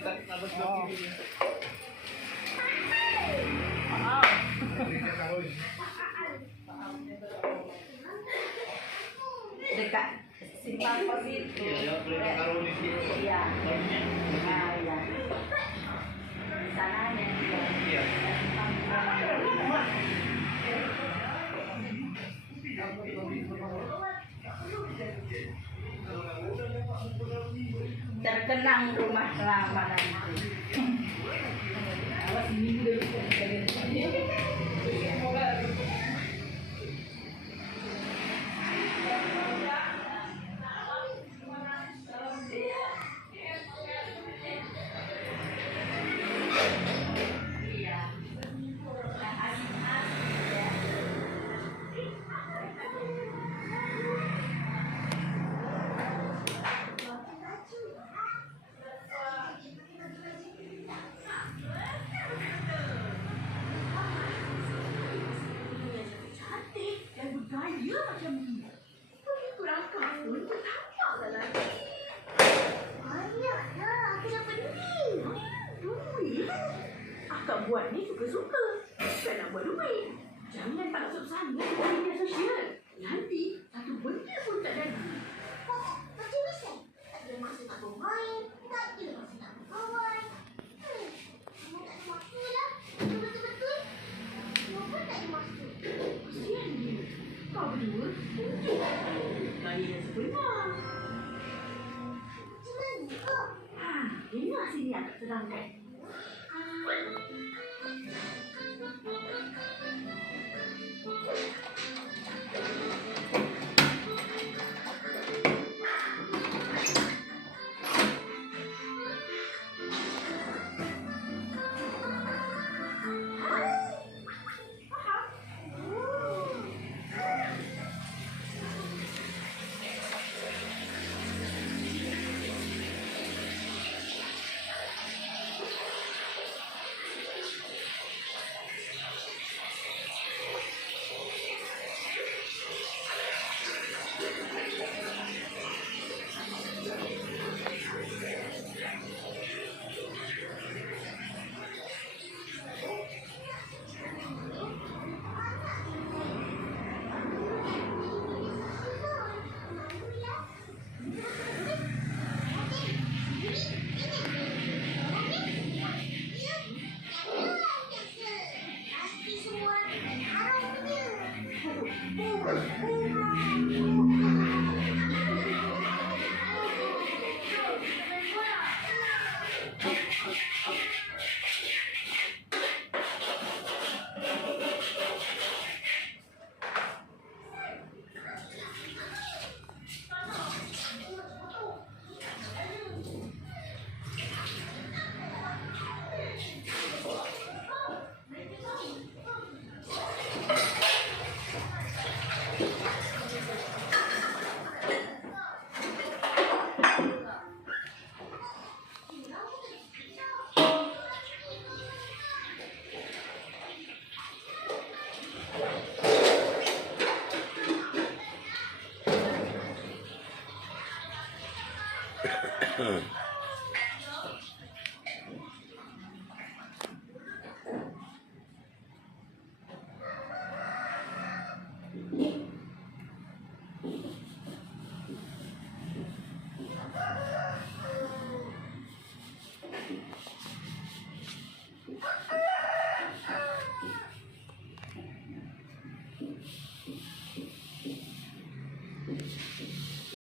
Oo. Dekat simpang pos itu. Iya. Nah, ya. Di sananya. Iya. Terkenang rumah lama nanti. Awas minggu dulu. Dia macam ni. Begitu langkah pun tertampak dalam banyaklah aku dapat duit. Duit? Akak buat ni suka-suka. Bukan nak buat duit. Jangan tak masuk sana ke media sosial. Nanti satu benda pun tak jadi. Macam bisa. Tak ada masa nak bermain. Tak ada masa nak berkawan. Semua tak ada masa lah. Betul-betul. Semua pun tak ada masa. Kesian dia. Kau berdua tunjuk gaya yang sebenar. Macam mana kau? Dengar sini akak terangkan. Pasti semua haram punya.